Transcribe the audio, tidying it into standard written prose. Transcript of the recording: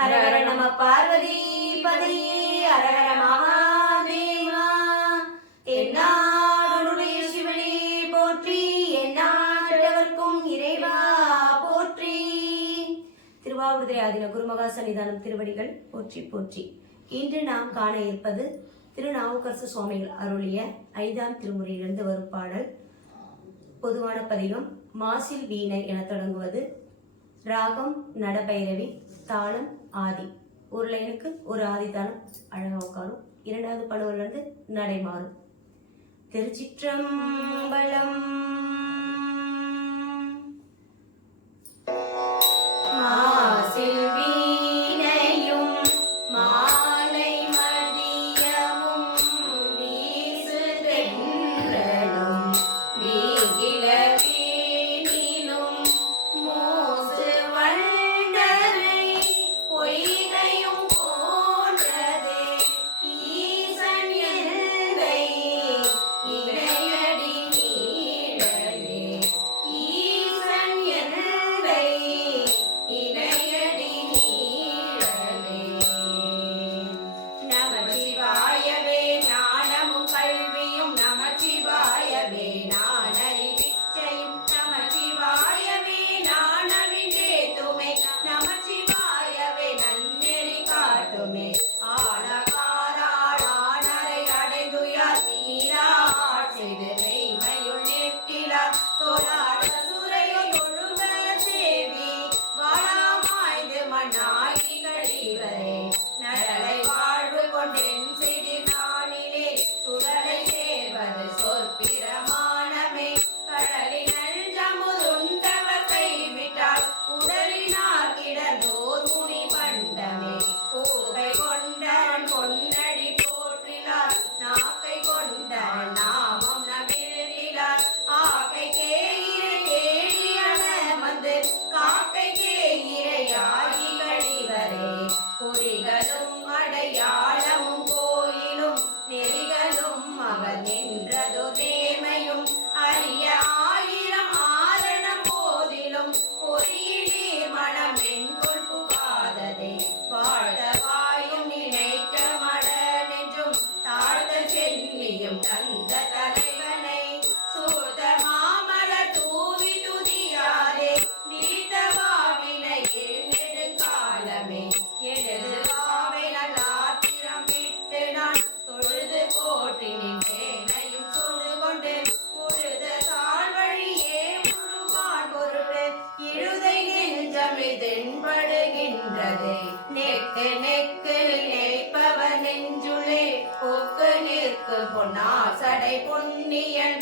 ஹரஹர நம பார்வதி பதி ஹரஹர மகாதேவா. என்னாடுடைய சிவனே போற்றி, எந்நாட்டவர்க்கும் இறைவா போற்றி. திருவாவடுதுறை ஆதீன குருமகா சன்னிதானம் திருவடிகள் போற்றி போற்றி. இன்று நாம் காண இருப்பது திருநாவுக்கரசு சுவாமிகள் அருளிய 5ஆம் திருமுறையிலிருந்து வரும் பாடல். பொதுவான பதிகம். மாசில் வீணை என தொடங்குவது. ராகம் நடபைரவி, தாளம் ஆதி. ஒரு லைனுக்கு ஒரு ஆதி தாளம் அழகா உட்காரும். இரண்டாவது பணுவிலிருந்து நடை மாறும். திருச்சிற்றம்பலம். மாசில் வீணையும் மாலை மதியமும் வீசு தென்றலும் வீகில பொன்னாசடை பொன்னியன்